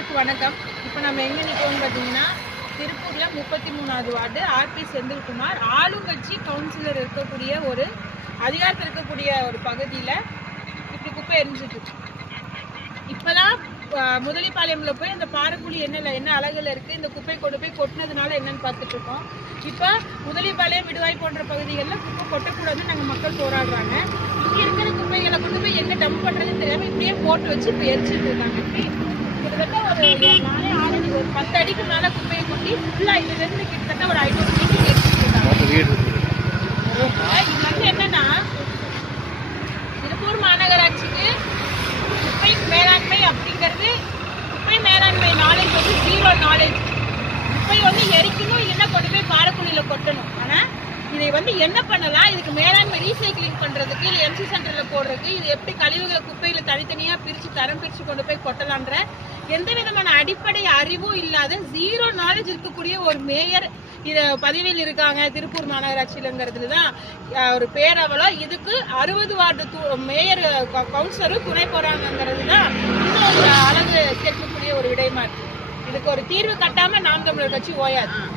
எல்லாருக்கும் வணக்கம். இப்போ நம்ம எங்கே நிற்கிறோம்னு பார்த்தீங்கன்னா திருப்பூரில் முப்பத்தி மூணாவது வார்டு ஆர்பி செந்தில்குமார். ஆளுங்கட்சி கவுன்சிலர் இருக்கக்கூடிய ஒரு அதிகாரத்தில் இருக்கக்கூடிய ஒரு பகுதியில் இப்படி குப்பை எரிஞ்சிட்டு இப்போ தான் முதலிப்பாளையமில் போய் அந்த பாறைக்குழி என்ன என்ன அழகில் இருக்குது இந்த குப்பை கொண்டு போய் கொட்டினதுனால என்னன்னு பார்த்துட்டு இருக்கோம். இப்போ முதலிப்பாளையம் விடுவாய் போன்ற பகுதிகளில் குப்பை கொட்டக்கூடாதுன்னு நாங்கள் மக்கள் போராடுறாங்க. இங்கே இருக்கிற குப்பைகளை கொண்டு போய் என்ன டம்ப் பண்ணுறதுன்னு தெரியாமல் இப்படியே போட்டு வச்சு இப்போ எரிச்சிட்டு இருக்காங்க இப்படி கிட்டத்தட்ட ஒரு நாளே ஆறடி அடிக்கு மேல குப்பையை கொட்டி ஃபுல்லா இதுல இருந்து கிட்டத்தட்ட ஒரு ஐநூறு மீட்டர் இது வந்து என்னன்னா திருப்பூர் மாநகராட்சிக்கு குப்பை மேலாண்மை அப்படிங்கிறது குப்பை மேலாண்மை நாலேஜ் வந்து ஜீரோ நாலேஜ் குப்பை வந்து எரிக்கணும் இல்லைன்னா கொண்டு போய் பாறைக்குழியில கொட்டணும். ஆனா இதை வந்து என்ன பண்ணலாம்? இதுக்கு மேலாண்மை ரீசைக்கிளிங் பண்றதுக்கு இல்லை எம்சி சென்டர்ல போடுறதுக்கு இது எப்படி கழிவுகளை குப்பையில தனித்தனியா பிரிச்சு தரம் பிரிச்சு கொண்டு போய் கொட்டலான்ற எந்த விதமான அடிப்படை அறிவும் இல்லாத ஜீரோ நாலேஜ் இருக்கக்கூடிய ஒரு மேயர் இத பதவியில் இருக்காங்க. திருப்பூர் மாநகராட்சியிலங்கிறதுல தான் ஒரு பேரவலோ இதுக்கு அறுபது வார்டு மேயர் கவுன்சிலரும் துணை போறாங்கிறது தான் இன்னும் ஒரு அழகு கேட்கக்கூடிய ஒரு விடயமா இருக்கு. இதுக்கு ஒரு தீர்வு கட்டாம நாம் தமிழர் கட்சி ஓயாது.